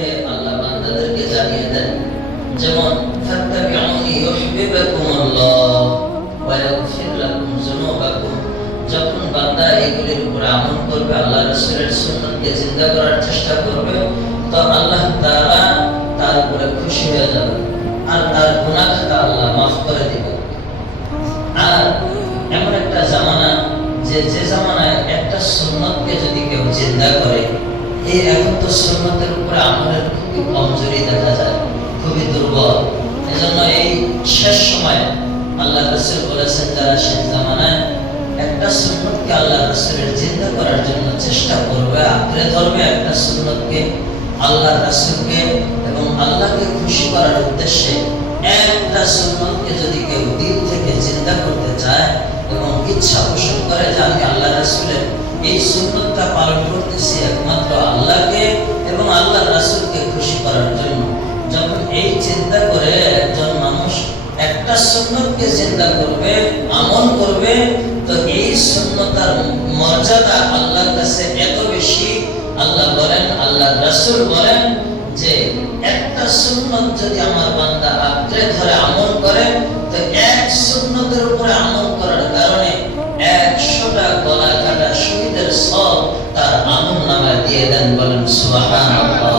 মধ্যে আল্লাহ বান্দাদেরকে জানিয়ে দেন, যেমন ফাত্তাবিউনি ইউহিব্বুকুমুল্লাহ ওয়া ইয়াগফির লাকুম যুনুবাকুম। যখন বান্দা এগুলির উপর আমল করবে, আল্লাহ রাসূলের সুন্নাতকে জিন্দা করার চেষ্টা করবে, তো আল্লাহ তাআলা তার উপরে খুশি হয়ে যাবে আর তার গুনাহ খাতা আল্লাহ মাফ করে দিবেন। আর এমন একটা জামানা যে জামানায় একটা সুন্নতকে যদি কেউ জিন্দা করে, এখন তো সুন্নতের উপরে আমলের খুবই কমজোরি দেখা যায়, খুবই দুর্বল। এজন্য এই শেষ সময় আল্লাহ রাসূল বলেছেন, যারা শেষ জামানায় একটা সুন্নতকে আল্লাহ রাসূলের জিন্দা করার জন্য চেষ্টা করবে, আঁকড়ে ধরবে একটা সুন্নতকে, আল্লাহ রাসূলকে এবং আল্লাহকে খুশি করার উদ্দেশ্যে একটা সুন্নতকে যদি কেউ দিল থেকে জিন্দা করতে চায় এবং ইচ্ছা পোষণ করে যে আমি আল্লাহ রাসূলের এই সুন্নতটা পালন করতেছি একমাত্র আল্লাহকে এবং আল্লাহ রাসূলকে খুশি করার জন্য, যখন এই চিন্তা করে একজন মানুষ একটা সুন্নতকে জিন্দা করবে, আমল করবে, তো এই সুন্নতার মর্যাদা আল্লাহর কাছে এত বেশি। আল্লাহ বলেন, আল্লাহ রাসূল বলেন যে একটা সুন্নত যদি আমার বান্দা আঁকড়ে ধরে আমল করে, তো এক সুন্নতের উপরে আমল করার কারণে 100টা গলা কাটা শহীদের সওয়াব তার আমলনামায় দিয়ে দেন। বলেন সুবহানাল্লাহ।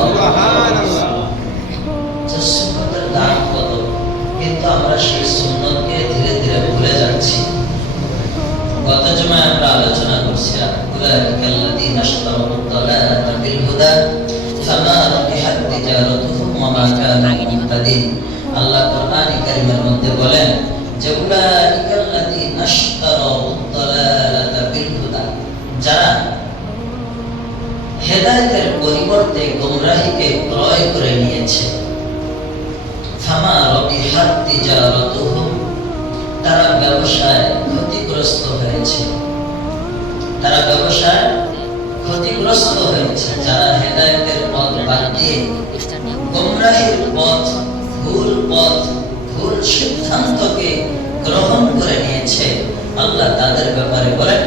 সুন্নতের দাম কত, কিন্তু আমরা সেই সুন্নতকে ধীরে ধীরে ভুলে যাচ্ছি। গত জুমায় আমরা আলোচনা করছিলাম, উলাইকাল্লাযীনা ইশতারাউদ দালালাতা বিল হুদা ফামা রাবিহাত তিজারাতুহুম ওয়া মা কানু মুহতাদিন। আল্লাহ কোরআনে কারীমের মধ্যে বলেন যে উলাইকাল্লাযীনা ইশতারাউদ দালালাতা বিল হুদা, যারা হেদায়েতের পরিবর্তে গোমরাহিকে ক্রয় করে নিয়েছে, ফামা রাবিহাত তিজারাতুহুম, তারা ব্যবসায় ক্ষতিগ্রস্ত হয়েছে, তারা ব্যবসায় ক্ষতিগ্রস্ত হয়েছে। যারা হেদায়েতের পথ বাদ দিয়ে গোমরাহির পথ, ভুল পথ, ভুল সিদ্ধান্তকে গ্রহণ করে নিয়েছে, আল্লাহ তাদের ব্যাপারে বলেন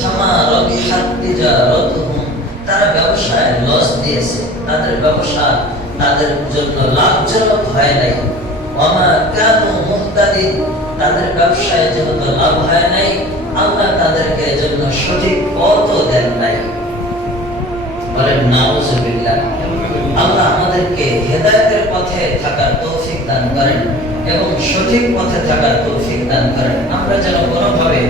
ফামা রাবিহাত তিজারাতুহুম, তারা ব্যবসায় লস দিয়েছে, তাদের ব্যবসা তাদের জন্য লাভজনক হয় নাই। ওয়া মা কানু মুহতাদিন, তাদের ব্যবসায় যেহেতু লাভ হয় নাই, আল্লাহ তাদেরকে এজন্য সঠিক পথও দেন নাই। বলেন নাউজুবিল্লাহ। আল্লাহ আমাদেরকে হেদায়েতের পথে থাকার তৌফিক দান করেন এবং সঠিক পথে থাকার তৌফিক দান করেন। আমরা যেন কোনোভাবে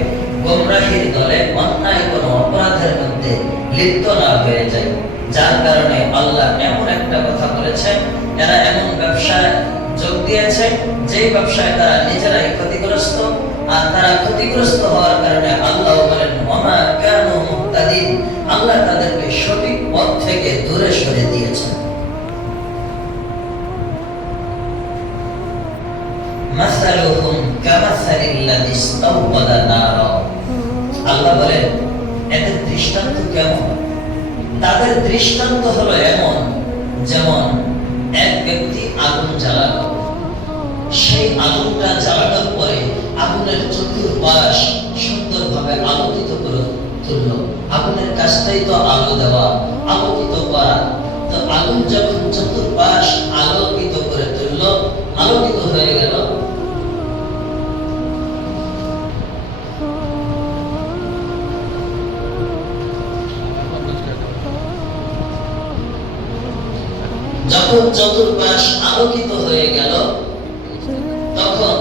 গোমরাহির দলে অন্যায় কোনো অপরাধের মধ্যে লিপ্ত না হয়ে যাই, যার কারণে আল্লাহ এমন একটা কথা বলেছেন, এরা এমন ব্যবসায় যোগ দিয়েছে যে ব্যবসায় তারা নিজেরাই ক্ষতিগ্রস্ত, আর তারা ক্ষতিগ্রস্ত হওয়ার কারণে আল্লাহ বলেন ওয়া মা কানু মুহতাদিন, আল্লাহ তাদেরকে সঠিক পথ থেকে দূরে সরে দিয়েছেন। মাসালুহুম কামাসালিল্লাযী ইসতাওকাদা নারা, আল্লাহ বলেন এদের দৃষ্টান্ত কেমন? তাদের দৃষ্টান্ত হলো এমন, যেমন এক ব্যক্তি আগুন জ্বালালো, সেই আগুনটা জ্বালানোর পরে আগুনের চতুর্পাশ সুন্দরভাবে আলোকিত করে তুলল। আগুনের কাজটাই তো আলো দেওয়া, আলোকিত করা। তো আগুন যখন চতুর্পাশ আলোকিত করে তুলল, আলোকিত হয়ে গেল, যখন চতুর্পাশ আলোকিত হয়ে গেল, তখন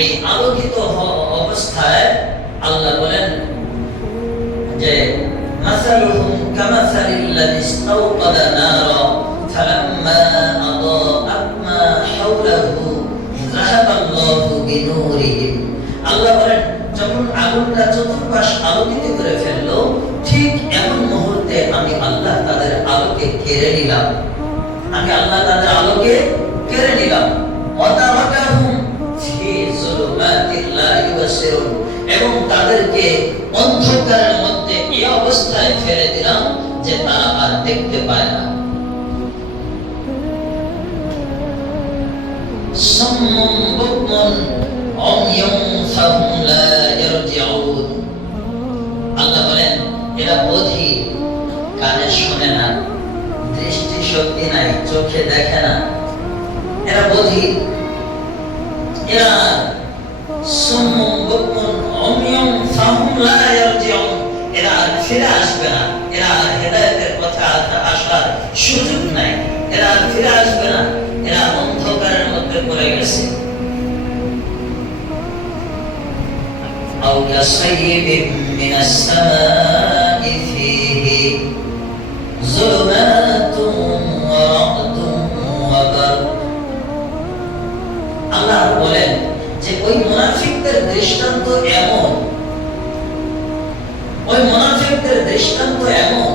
এই আলোকিত অবস্থায় আল্লাহ বলেন যে মাসালুহুম কামাসালিল্লাযী ইসতাওকাদা নারা ফালাম্মা আদাআত মা হাওলাহু যাহাবাল্লাহু বিনূরিহিম। আল্লাহ বলেন যখন আগুনটা চতুর্পাশ আলোকিত করে ফেললো, ঠিক এমন মুহূর্তে আমি আল্লাহ তাদের আলোকে কেড়ে নিলাম, আমি আল্লাহ তাদের আলোকে কেড়ে নিলাম। ওয়াতারাকাহুম ফি যুলুমাতিন লা ইউবসিরুন, এবং তাদেরকে অন্ধকারের মধ্যে এই অবস্থায় ফেলে দিলাম যে তারা আর দেখতে পায় না। সাম্মুম বুকমুন উময়ুন ফাহুম লা ইয়ারজিউন। আল্লাহ বলেন এরা বধির, কানে শোনে না, দৃষ্টি শক্তি নাই, চোখে দেখে না, এরা বধির, এরা সুম্মুম বুকমুন উমিয়ুন ফাহুম লা ইয়ারজিউন, এরা আর ফিরে আসবে না, এরা আর হেদায়েতের পথে আসার সুযোগ নাই, এরা আর ফিরে আসবে না, এরা অন্ধকারের মধ্যে পড়ে গেছে। আও কাসাইয়িবিন মিনাস সামাই ফীহি যুলুমাতুন ওয়া রা'দুন ওয়া বারক। আল্লাহ বলেন যে ওই মুনাফিকদের দৃষ্টান্ত এমন, ওই মুনাফিকদের দৃষ্টান্ত এমন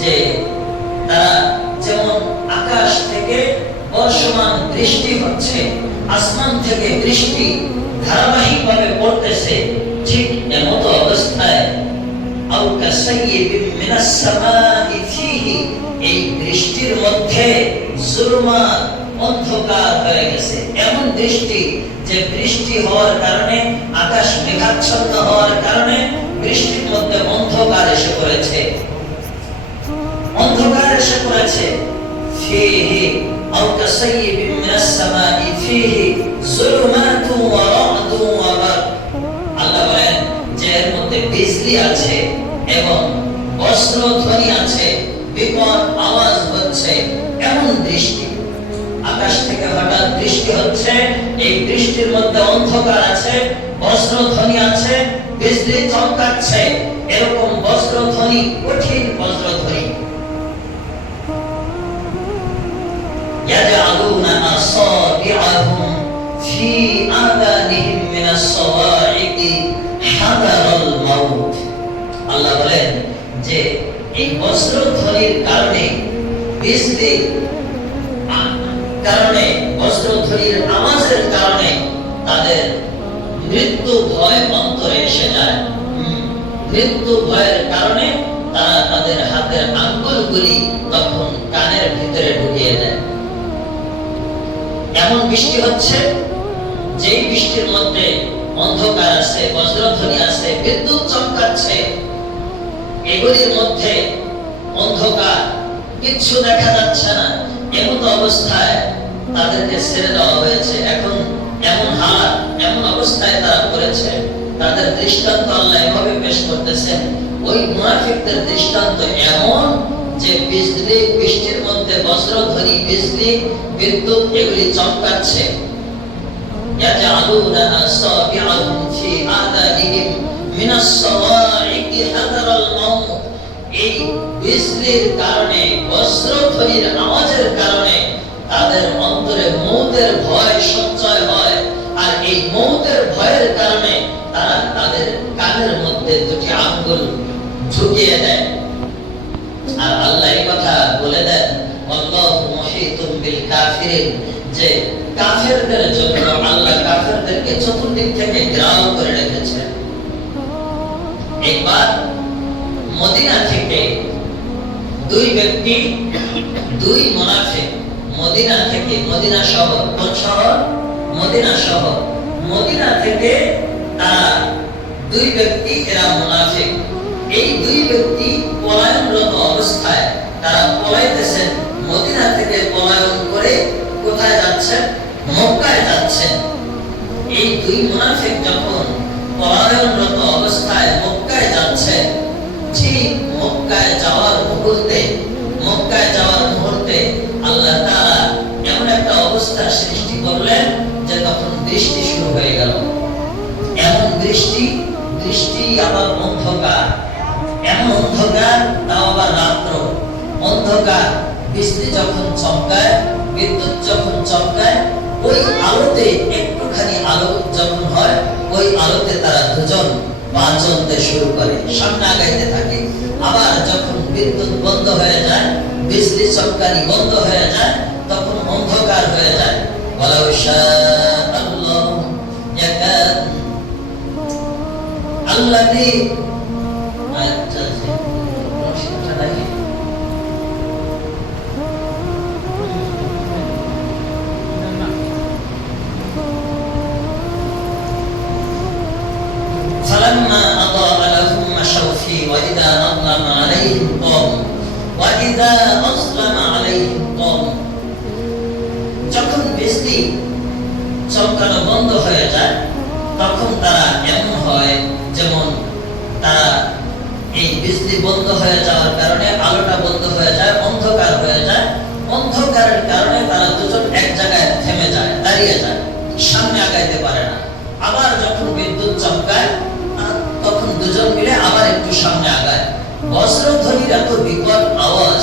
যে তারা যেমন আকাশ থেকে বর্ষমান বৃষ্টি হচ্ছে, আসমান থেকে বৃষ্টি ধারাবাহিকভাবে পড়তেছে, ঠিক এমতো অবস্থায় আও কাসাইয়িবিন মিনাস সামাই ফীহি, এই বৃষ্টির মধ্যে যুলুমাত, অন্ধকার হয়ে গেছে। এমন বৃষ্টি যে বৃষ্টি হওয়ার কারণে, আকাশ মেঘাচ্ছন্ন হওয়ার কারণে বৃষ্টির মধ্যে অন্ধকার এসে পড়েছে, অন্ধকার এসে পড়েছে। ফীহি আও কাসাইয়িবিন মিনাস সামাই ফীহি যুলুমাতুন ওয়া রা'দুন ওয়া বারক। আল্লাহ বলেন যে এর মধ্যে বিজলি আছে এবং বজ্রধ্বনি আছে, বিকট আওয়াজ হচ্ছে, এমন বৃষ্টি। আকাশ থেকে হঠাৎ বৃষ্টি হচ্ছে, এই বৃষ্টির মধ্যে অন্ধকার আছে, বজ্রধ্বনি আছে, বিজলি চমকাচ্ছে, এরকম বজ্রধ্বনি, কঠিন বজ্রধ্বনি। ইয়াজআলুনা আসাবিআহুম ফি আযানিহিম মিনাস সাওয়াইকি হাদারাল মাউত। আল্লাহ বলেন যে এই বজ্রধ্বনির কারণে, বিজলির কারণে, বজ্রধ্বনির আওয়াজের কারণে তাদের মৃত্যু ভয় অন্তরে এসে যায়। মৃত্যু ভয়ের কারণে তারা তাদের হাতের আঙ্গুলগুলি তখন কানের ভিতরে ঢুকিয়ে দেয়। এমন বৃষ্টি হচ্ছে, যেই বৃষ্টির মধ্যে অন্ধকার আছে, বজ্রধ্বনি আছে, বিদ্যুৎ চমকাচ্ছে, এগুলির মধ্যে অন্ধকার, কিচ্ছু দেখা যাচ্ছে না, এমন অবস্থায় তাদেরকে ছেড়ে দেওয়া হয়েছে। এখন এমন হাল, এমন অবস্থায় তারা পড়েছে। তাদের দৃষ্টান্ত আল্লাহ এভাবে পেশ করতেছেন, ওই মুনাফিকদের দৃষ্টান্ত এমন যে বিজলি, বৃষ্টির মধ্যে বজ্রধ্বনি, বিজলি, বিদ্যুৎ এগুলি চমকাচ্ছে। ইয়াজআলুনা আসাবিআহুম ফি আযানিহিম মিনাস সাওয়াইকি হাদারাল মাউত। এই বিজলির কারণে, বজ্রধ্বনির আওয়াজের কারণে তাদের অন্তরে মৌতের ভয় সঞ্চয় হয়, আর এই মৌতের ভয়ের কারণে তারা তাদের কানের মধ্যে দুটি আঙ্গুল ঢুকিয়ে দেয়। আর আল্লাহ এই কথা বলে দেন, আল্লাহু মুহীতুম বিল কাফিরিন, যে কাফেরদের জন্য আল্লাহ কাফেরদেরকে চতুর্দিক থেকে ঘেরাও করে রেখেছেন। একবার মদিনা থেকে দুই ব্যক্তি, দুই মুনাফিক, মদিনা থেকে, মদিনা শহর, কোন শহর? মদিনা শহর। মদিনা থেকে তারা দুই ব্যক্তি, এরা মুনাফিক। এই দুই ব্যক্তি পলায়নরত অবস্থায় তারা পলাইতেছেন, মদিনা থেকে পলায়ন করে কোথায় যাচ্ছেন? মক্কায় যাচ্ছেন। এই দুই মুনাফিক যখন পলায়নরত অবস্থায় মক্কায় যাচ্ছে, ঠিক মক্কায় যাওয়ার মুহূর্তে, মক্কায় যাওয়ার মুহূর্তে আল্লাহ তাআলা এমন একটা অবস্থা সৃষ্টি করলেন যে তখন বৃষ্টি শুরু হয়ে গেল। এমন বৃষ্টি, বৃষ্টি আবার অন্ধকার, এমন অন্ধকার, তাও আবার রাত্র অন্ধকার। বৃষ্টি যখন চমকায়, বিদ্যুৎ যখন চমকায়, ওই আলোতে একটুখানি আলো যখন হয়, ওই আলোতে তারা দুজন পা চলতে শুরু করে, সামনে আগাইতে থাকে। আবার যখন বিদ্যুৎ বন্ধ হয়ে যায়, বিজলি চমকানি বন্ধ হয়ে যায়, তখন অন্ধকার হয়ে যায়। ওয়ালাউ শাআল্লাহু ইয়াকাদ আল্লাযী আয়াতটা আছে, কোনটা নাই? فلما أضاء لهم مشوا فيه وإذا أظلم عليهم قاموا وإذا أظلم عليهم قاموا চমকানো বন্ধ হয়ে যায়, তখন তারা এমন হয় যেমন তারা এই বিজলি বন্ধ হয়ে যাওয়ার কারণে আলোটা বন্ধ হয়ে যায়, অন্ধকার হয়ে যায়। অন্ধকারের কারণে তারা দুজন এক জায়গায় থেমে যায়, দাঁড়িয়ে যায়, সামনে আগাইতে পারে না। আবার যখন বিদ্যুৎ চমকায় তখন দুজন মিলে আবার একটু সামনে আগায়। বজ্রধ্বনির এত বিকট আওয়াজ,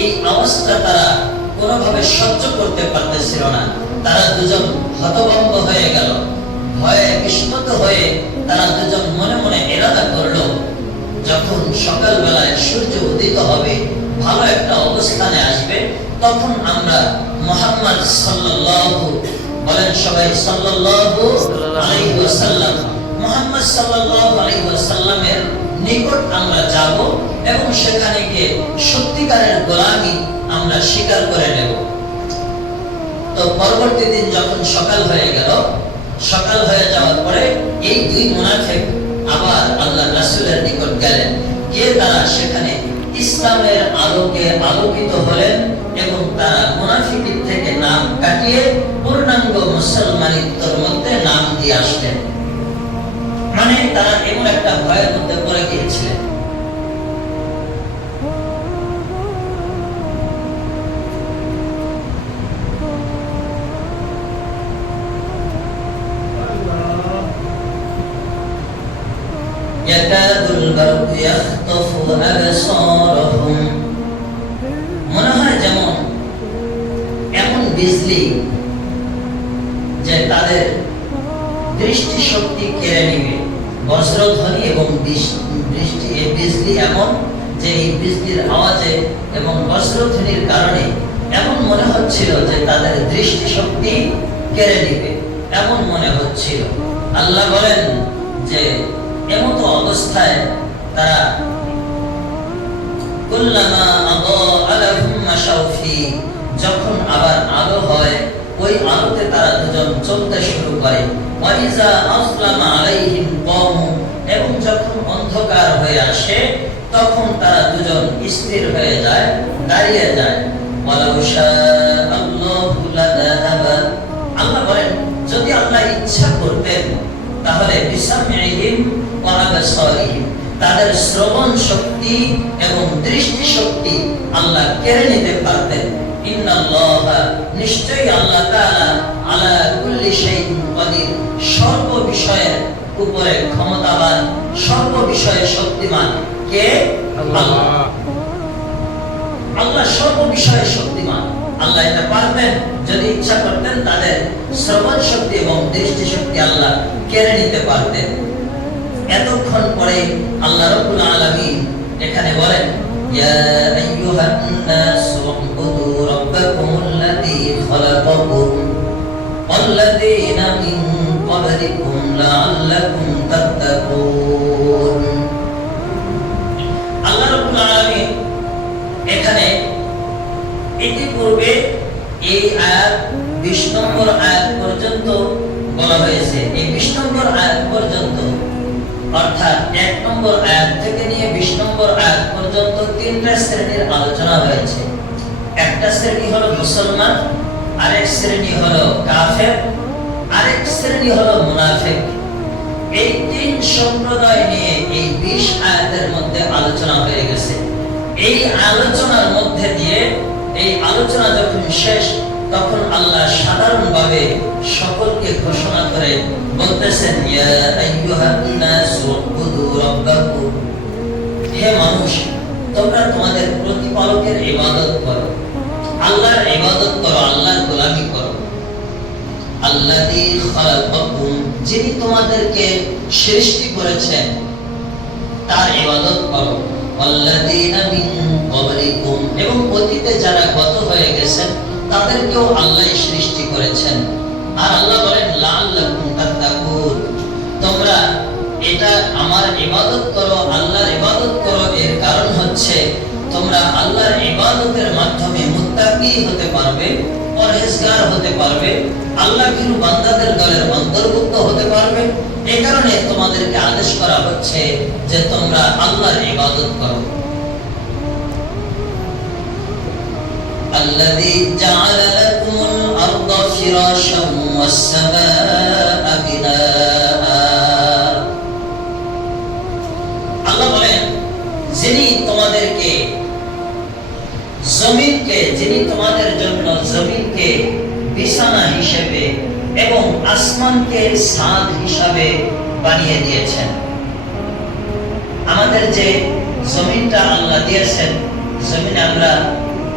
এই আওয়াজটা তারা কোনোভাবে সহ্য করতে পারতেছিল না। তারা দুজন হতভম্ব হয়ে গেল, ভয়ে বিস্মিত হয়ে তারা দুজন মনে মনে ইরাদা করলো, যখন সকালবেলায় সূর্য উদিত হবে, ভালো একটা অবস্থানে আসবে, তখন আমরা মুহাম্মদ সাল্লাল্লাহু, বলেন সবাই সাল্লাল্লাহু আলাইহি ওয়াসাল্লাম, মুহাম্মদ সাল্লাল্লাহু আলাইহি ওয়াসাল্লামের নিকট আমরা যাব এবং সেখানে গিয়ে সত্যিকারের গোলামি আমরা স্বীকার করে নেব। তো পরবর্তী দিন যখন সকাল হয়ে গেল, সকাল হয়ে যাওয়ার পরে এই দুই মুনাফিক আবার আল্লাহ রাসূলের নিকট গেলেন, গিয়ে তারা সেখানে ইসলামের আলোকে আলোকিত হলেন এবং তারা মুনাফিকি থেকে নাম কাটিয়ে পূর্ণাঙ্গ মুসলমানিত্বের মধ্যে নাম দিয়ে আসলেন। মানে তারা এমন একটা ভয়ের মধ্যে পড়ে গিয়েছিলেন। ইয়াকাদুল বারকু ইয়াখতাফু আবসারহুম, মনে হয় যেমন এমন বিজলি যে তাদের দৃষ্টি শক্তি কেড়ে নিবে। বজ্রধ্বনি এবং বৃষ্টি, এই বিজলি এমন যে এই বিজলির আওয়াজে এবং বজ্রধ্বনির কারণে এমন মনে হচ্ছিল যে তাদের দৃষ্টি শক্তি কেড়ে নিবে, এমন মনে হচ্ছিল। আল্লাহ বলেন যে এমতো অবস্থায় তারা কুল্লামা আযা লাহুম মাশাউ ফি, যখন আবার আলো হয় ওই আলোতে তারা দুজন চলতে শুরু করে। ওয়া ইযা আসলামা আলাইহিম কামু, এবং যখন অন্ধকার হয়ে আসে তখন তারা দুজন স্থির হয়ে যায়, দাঁড়িয়ে যায়। ওয়ালাউ শাআল্লাহু লাযাহাবা, আল্লাহ বলেন যদি আল্লাহ ইচ্ছা করতেন তাহলে বিসামিহিম ওয়া আবসারিহিম, তাদের শ্রবণ শক্তি এবং দৃষ্টি শক্তি আল্লাহ কেড়ে নিতে পারতেন। ইন্নাল্লাহা, নিশ্চয়ই আল্লাহ তাআলা আলা কুল্লি শাইইন কাদির, সর্ব বিষয়ের উপরে ক্ষমতাবান, সর্ব বিষয়ে শক্তিমান। কে? আল্লাহ। আল্লাহ সর্ব বিষয়ে শক্তিমান। আল্লাহ এটা পারবেন, যদি ইচ্ছা করতেন তাদের শ্রবণ শক্তি এবং দৃষ্টি শক্তি আল্লাহ কেড়ে নিতে পারতেন। এতক্ষণ পরে আল্লাহ রাব্বুল আলামিন এখানে বলেন, ইয়া আইয়ুহান নাসু উবুদু রাব্বাকুমুল্লাযী খালাকাকুম ওয়াল্লাযীনা মিন ক্বাবলিকুম লাআল্লাকুম তাত্তাকুন। আল্লাহ রাব্বুল আলামিন এখানে ইতিপূর্বে এই আয়াত 20 নম্বর আয়াত পর্যন্ত বলা হয়েছে। এই 20 নম্বর আয়াত পর্যন্ত, অর্থাৎ 1 নম্বর আয়াত থেকে নিয়ে 20 নম্বর আয়াত পর্যন্ত তিনটা শ্রেণীর আলোচনা হয়েছে। একটা শ্রেণী হলো মুসলমান, আরেক শ্রেণী হলো কাফের, আরেক শ্রেণী হলো মুনাফিক। এই তিন সম্প্রদায় নিয়ে এই 20 আয়াতের মধ্যে আলোচনা হয়ে গেছে। এই আলোচনার মধ্যে দিয়ে, এই আলোচনা যখন শেষ তখন আল্লাহ সাধারণভাবে সকলকে ঘোষণা করে বলতেছেন, ইয়া আইয়ুহান নাসু উবুদু রাব্বাকুম, হে মানুষ তোমরা তোমাদের প্রতিপালকের ইবাদত করো, আল্লাহর ইবাদত করো, আল্লাহর গোলামি করো। আল্লাযী খালাকাকুম, যিনি তোমাদেরকে সৃষ্টি করেছেন তার ইবাদত করো। ওয়াল্লাযীনা মিন ক্বাবলিকুম, এবং অতীতে যারা গত হয়ে গেছেন তাদেরকেও আল্লাহই সৃষ্টি করেছেন। আর আল্লাহ বলেন লাআল্লাকুম তাত্তাকুন, তোমরা এটা আমার ইবাদত করো, আল্লাহর ইবাদত করো, এর কারণ হচ্ছে তোমরা আল্লাহর ইবাদতের মাধ্যমে মুত্তাকি হতে পারবে, পরহেজগার হতে পারবে, আল্লাহভীরু বান্দাদের দলের অন্তর্ভুক্ত হতে পারবে। এই কারণে তোমাদেরকে আদেশ করা হচ্ছে যে তোমরা আল্লাহর ইবাদত করো। الذي جعل لكم الأرض فراشا والسماء بناء আল্লাহ বলেন যিনি তোমাদেরকে যিনি তোমাদের জন্য জমিনকে বিছানা হিসেবে এবং আসমানকে ছাদ হিসাবে বানিয়ে দিয়েছেন। আমাদের যে জমিনটা আল্লাহ দিয়েছেন, জমিনে আমরা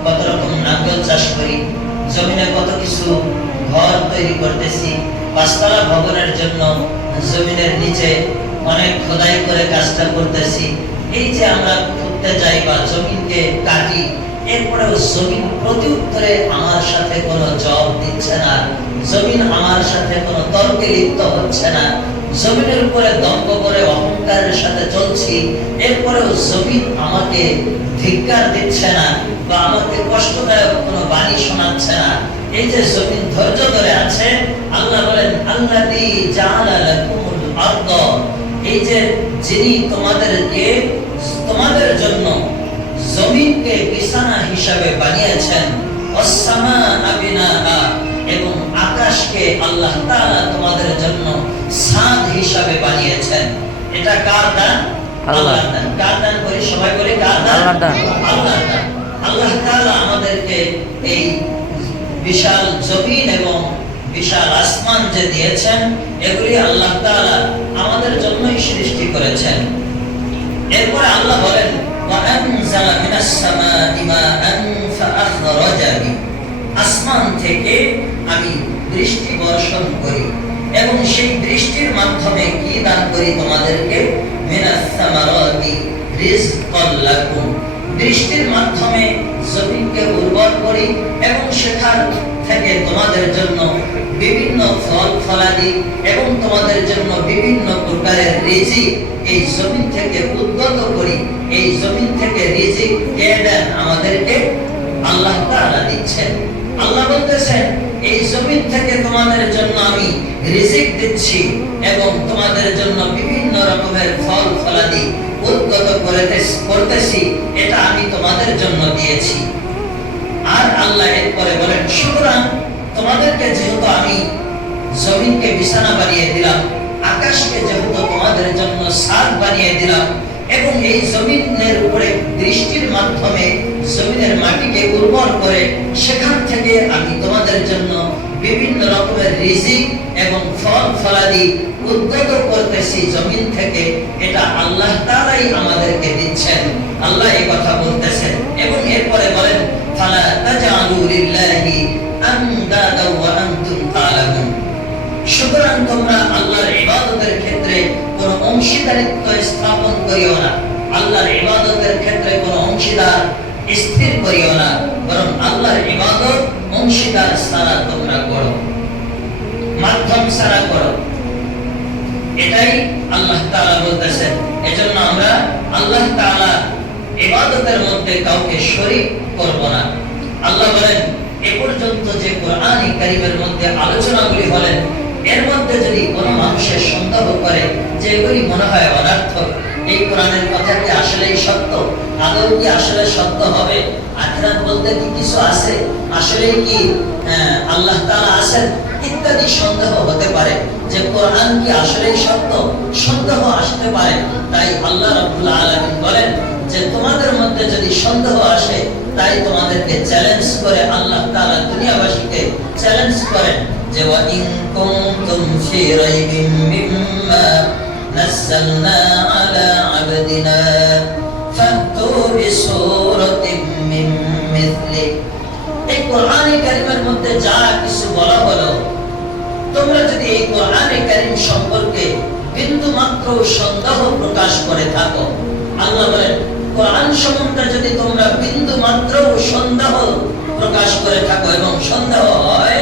কত রকম নাঙ্গল চাষ করি, জমিনে কত কিছু ঘর তৈরি করতেছি, পাঁচতলা ভবনের জন্য জমিনের নিচে অনেক খোদাই করে কাজটা করতেছি। এই যে আমরা খুঁড়তে যাই বা জমিনকে কাটি, এরপরেও জমিন প্রতি উত্তরে আমার সাথে কোনো জবাব দিচ্ছে না, জমিন আমার সাথে কোনো তর্কে লিপ্ত হচ্ছে না, জমিনের উপরে দম্ভ করে অহংকারের সাথে চলছি, এরপরেও জমিন আমাকে ধিক্কার দিচ্ছে না বা আমাকে কষ্টদায়ক কোনো বাণী শোনাচ্ছে না। এই যে জমিন ধৈর্য ধরে আছে, আল্লাহ বলেন আল্লাযী জাআলা লাকুমুল আরদ, এই যে যিনি তোমাদের জন্য জমিনকে বিছানা হিসাবে বানিয়েছেন, ওয়াস-সামাআ বিনাআ, এবং আকাশকে আল্লাহ তাআলা তোমাদের জন্য ছাদ হিসাবে বানিয়েছেন। এটা কার দান? আল্লাহর দান। কার দান করি? সবাই বলি কার দান? আল্লাহর দান। আল্লাহ তাআলা আমাদেরকে এই বিশাল জমিন এবং বিশাল আসমান যে দিয়েছেন, এগুলি আল্লাহ তাআলা আমাদের জন্যই সৃষ্টি করেছেন। এরপর আল্লাহ বলেন ওয়াআনজালা মিনাস সামাই মাআন ফাআখরাজা বিহি, আসমান থেকে আমি বৃষ্টি বর্ষণ করি এবং সেই বৃষ্টির মাধ্যমে কি দান করি তোমাদেরকে? মিনাস সামারাতি রিজকাল লাকুম, বৃষ্টির মাধ্যমে জমিনকে উর্বর করি এবং সেখান থেকে তোমাদের জন্য বিভিন্ন ফল ফলাদি এবং তোমাদের জন্য বিভিন্ন প্রকারের রিজিক এই জমিন থেকে উদ্গত করি। এই জমিন থেকে রিজিক কে দেন? আমাদেরকে আল্লাহ তাআলা দিচ্ছেন। আল্লাহ বলতেছেন এই জমিন থেকে তোমাদের জন্য আমি রিজিক দিচ্ছি এবং তোমাদের জন্য বিভিন্ন রকমের ফল ফলাদি উদ্গত করতেছি, এটা আমি তোমাদের জন্য দিয়েছি। আর আল্লাহ এরপরে বলেন সুতরাং তোমাদেরকে যেহেতু আমি জমিনকে বিছানা বানিয়ে দিলাম, আকাশকে যেহেতু তোমাদের জন্য ছাদ বানিয়ে দিলাম এবং এই জমিনের উপরে বৃষ্টির মাধ্যমে জমিনের মাটিকে উর্বর করে সেখান থেকে আমি তোমাদের জন্য বিভিন্ন রকমের রিজিক এবং ফল ফলাদি উদ্গত করতেছি জমিন থেকে, এটা আল্লাহ তাআলাই আমাদেরকে দিচ্ছেন। আল্লাহ এই কথা বলতেছেন এবং এরপরে বলেন ফালা তাজআলু লিল্লাহি আনদাদা ওয়া আনতুম তা'লামুন, সুতরাং তোমরা আল্লাহর ইবাদতের ক্ষেত্রে কোনো অংশীদারিত্ব স্থাপন করিও না, আল্লাহর ইবাদতের ক্ষেত্রে কোনো অংশীদার স্থির করিও না, বরং আল্লাহর ইবাদত অংশীদার ছাড়া তোমরা করো, মাধ্যম ছাড়া করো। এটাই আল্লাহ তাআলা বলতেছেন। এজন্য আমরা আল্লাহ তাআলা ইবাদতের মধ্যে কাউকে শরীক করব না। আল্লাহ বলেন এ পর্যন্ত যে কোরআনে কারীমের মধ্যে আলোচনাগুলি হলেন, এর মধ্যে যদি কোনো মানুষের সন্দেহ করে যে এগুলি মনে হয় অনর্থক, এই কোরআনের কথা কি আসলেই সত্য, আদৌ কি আসলে সত্য হবে, আখিরাত বলতে কি কিছু আছে, আসলেই কি আল্লাহ তাআলা আছেন, ইত্যাদি সন্দেহ হতে পারে যে কোরআন কি আসলেই সত্য, সন্দেহ আসতে পারে। তাই আল্লাহ রাব্বুল আলামিন বলেন যে তোমাদের মধ্যে যদি সন্দেহ আসে, তাই তোমাদেরকে চ্যালেঞ্জ করে আল্লাহ তাআলা দুনিয়াবাসীকে চ্যালেঞ্জ করেন যে ওয়া ইন কুনতুম ফি রাইবিম মিম্মা নাযালনা আলা আবদিনা ফাতু বিসূরাতিন মিন মিথলি, এই কোরআনে কারীমের মধ্যে যা কিছু বলা হলো, তোমরা যদি এই কোরআনে কারীম সম্পর্কে বিন্দু মাত্র সন্দেহ প্রকাশ করে থাকো, আল্লাহ বলেন কোরআন সম্বন্ধে যদি তোমরা বিন্দু মাত্র সন্দেহ প্রকাশ করে থাকো এবং সন্দেহ হয়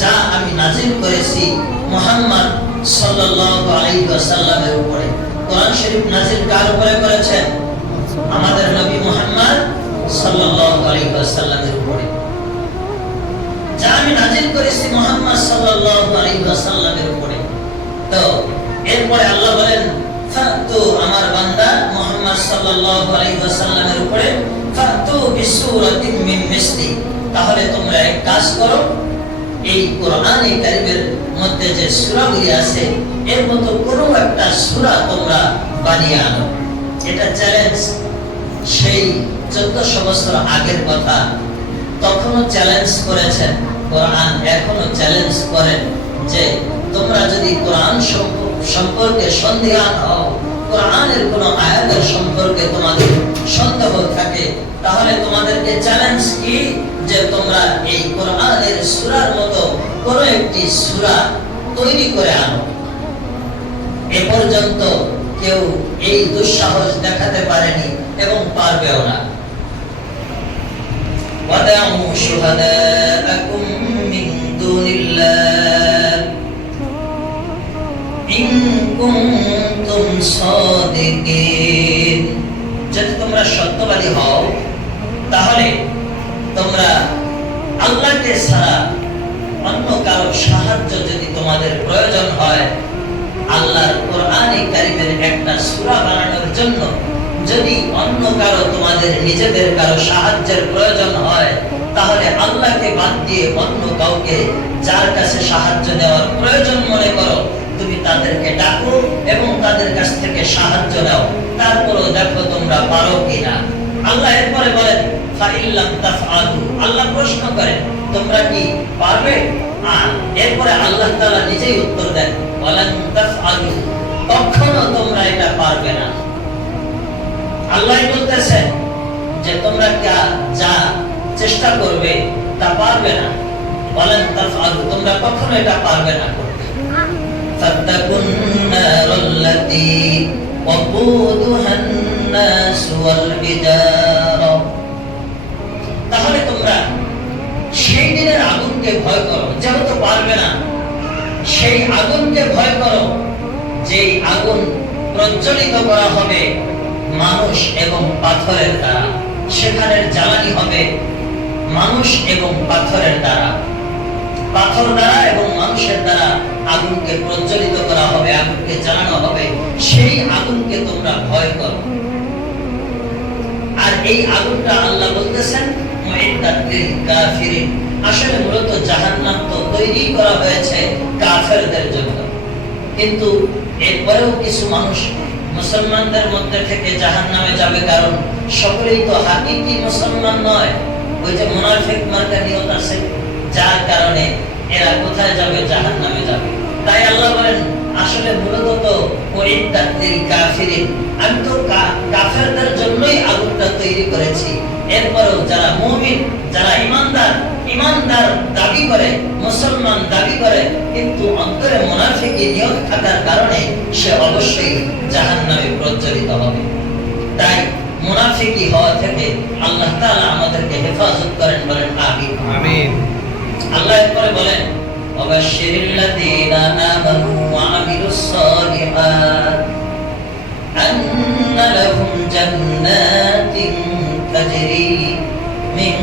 যা আমি নাযিল করেছি মুহাম্মদ সাল্লাল্লাহু আলাইহি ওয়াসাল্লামের উপরে। কোরআন শরীফ নাযিল কার উপরে করেছেন? আমাদের নবী মুহাম্মদ সাল্লাল্লাহু আলাইহি ওয়াসাল্লামের উপরে। যা আমি নাযিল করেছি মুহাম্মদ সাল্লাল্লাহু আলাইহি ওয়াসাল্লামের উপরে। তো এরপরে আল্লাহ বলেন ফাতু, আমার বান্দা মুহাম্মদ সাল্লাল্লাহু আলাইহি ওয়াসাল্লামের উপরে ফাতু বিসূরাতিন মিন মিসলি, তাহলে তোমরা এক কাজ করো, এই কোরআনে কারীমের মধ্যে যে সূরাগুলি আছে এর মতো কোনো একটা সূরা তোমরা বানিয়ে আনো। এটা চ্যালেঞ্জ। সেই 1400 বছর আগের কথা, তখনও চ্যালেঞ্জ করেছেন কোরআন, এখনো চ্যালেঞ্জ করেন যে তোমরা যদি কোরআন সম্পর্কে সন্দেহান হও, কোরআনের কোন আয়াতের সম্পর্কে তোমাদের সন্দেহ থাকে, তাহলে তোমাদেরকে চ্যালেঞ্জ কি যে তোমরা এই কোরআনের সূরার মতো কোন একটি সূরা তৈরি করে আনো। এ পর্যন্ত কেউ এই দুঃসাহস দেখাতে পারেনি এবং পারবেও না। ওয়াদাউ শুহাদাআকুম মিন দুনিল্লাহ ইন কুনতুম সাদিকিন। যদি তোমরা সত্যবাদী হও তাহলে তোমরা আল্লাহকে ছাড়া অন্য কারো সাহায্য যদি তোমাদের প্রয়োজন হয়, আল্লাহর কোরআনে কারীমের একটা সূরা বানানোর জন্য যদি অন্য কারো তোমাদের নিজেদের কারো সাহায্যের প্রয়োজন হয়, তাহলে আল্লাহকে বাদ দিয়ে অন্য কাউকে যার কাছে সাহায্য নেওয়ার প্রয়োজন মনে করো, তুমি তাদেরকে ডাকো এবং তাদের কাছ থেকে সাহায্য নাও, তারপরও দেখো তোমরা পারো কিনা। আল্লাহ এরপরে বলেন ফাইল্লাম তাফআলু, আল্লাহ প্রশ্ন করেন তোমরা কি পারবে? আর এরপরে আল্লাহ তাআলা নিজেই উত্তর দেন ওয়ালান তাফআলু, কখনো তোমরা এটা পারবে না। আল্লাহ বলতেছেন যে তোমরা যা চেষ্টা করবে তা পারবে না। ওয়ালান তাফআলু, তোমরা কখনো এটা পারবে না করতে। ফাত্তাকুন নারাল্লাতী ওয়াকুদুহান নাস ওয়াল হিজারা, তাহলে তোমরা সেই দিনের আগুনকে ভয় করো। যেহেতু পারবে না, সেই আগুনকে ভয় করো, যেই আগুন প্রজ্বলিত করা হবে মানুষ এবং পাথরের দ্বারা। সেখানের জ্বালানি হবে মানুষ এবং পাথরের দ্বারা, পাথর দ্বারা এবং মানুষের দ্বারা আগুনকে প্রজ্বলিত করা হবে, আগুনকে জ্বালানো হবে। সেই আগুনকে তোমরা ভয় করো। আর এই আগুনটা আল্লাহ বলতেছেন মুইদ্দাত লিল কাফিরিন, আসলে মূলত জাহান্নাম তো তৈরি করা হয়েছে কাফেরদের জন্য। কিন্তু এরপরেও কিছু মানুষ মুসলমানদের মধ্যে থেকে জাহান্নামে যাবে, কারণ সকলেই তো হাকিকি মুসলমান নয়। ওই যে মুনাফিক মার্কা নিয়ত আছে, যার কারণে এরা কোথায় যাবে? জাহান্নামে যাবে। তাই আল্লাহ বলেন আসলে মূলত তো মুইদ্দাত লিল কাফিরিন, আমি তো কাফেরদের জন্যই আগুনটা তৈরি করেছি। এরপরেও যারা মুমিন, যারা ইমানদার দাবি করে, মুসলমান দাবি করে, কিন্তু অন্তরে মুনাফিকি নিয়ত থাকার কারণে সে অবশ্যই জাহান্নামে প্রজ্বলিত হবে। তাই মুনাফিকি হওয়া থেকে আল্লাহ তাআলা আমাদেরকে হেফাজত করেন, বলেন আমিন। আমিন। আল্লাহ এরপরে বলেন ওয়াবাশশিরিল লাযীনা আমানু ওয়া আমিলুস সালিহাত আন্না লাহুম জান্নাতিন তাজরি মিন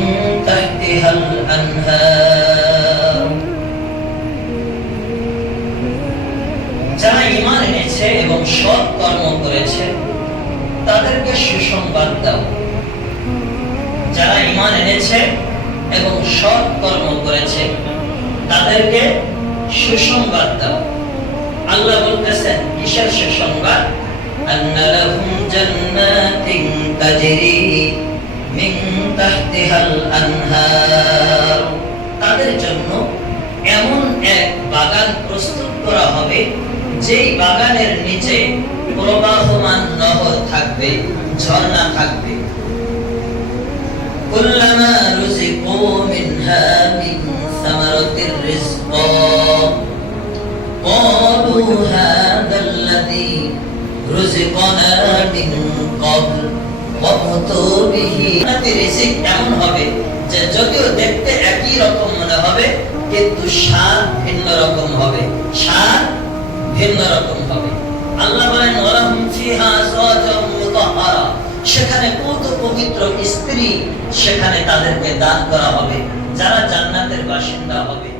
তাহতিহাল আনহার। যারা ঈমান এনেছে এবং সৎ কর্ম করেছে তাদেরকে সুসংবাদ দাও। যারা ঈমান এনেছে এবং সৎ কর্ম করেছে তাদেরকে সুসংবাদ দাও। আল্লাহ বলতেছেন কিসের সুসংবাদ? আন্না লাহুম জান্নাতিন তাজরি মিন তাহতিহাল আনহার, তাদের জন্য এমন এক বাগান প্রস্তুত করা হবে যেই বাগানের নিচে প্রবাহমান নহর থাকবে, ঝর্ণা থাকবে। কুল্লামা রুজিকু মিনহা মিন সামারাতির রিজকা ক্বালু হাযাল্লাযী রুজিকনা মিন ক্বাবল ওয়াবতু বিহি। রিজিক এমন হবে যে যদিও দেখতে একই রকম মনে হবে, কিন্তু স্বাদ ভিন্ন রকম হবে, স্বাদ ভিন্ন রকম হবে। আল্লাহ বলেন ওয়ালাহুম ফিহা আজওয়াজুম মুতাহহারা, সেখানে কত পবিত্র স্ত্রী সেখানে তাদেরকে দান করা হবে, যারা জান্নাতের বাসিন্দা হবে।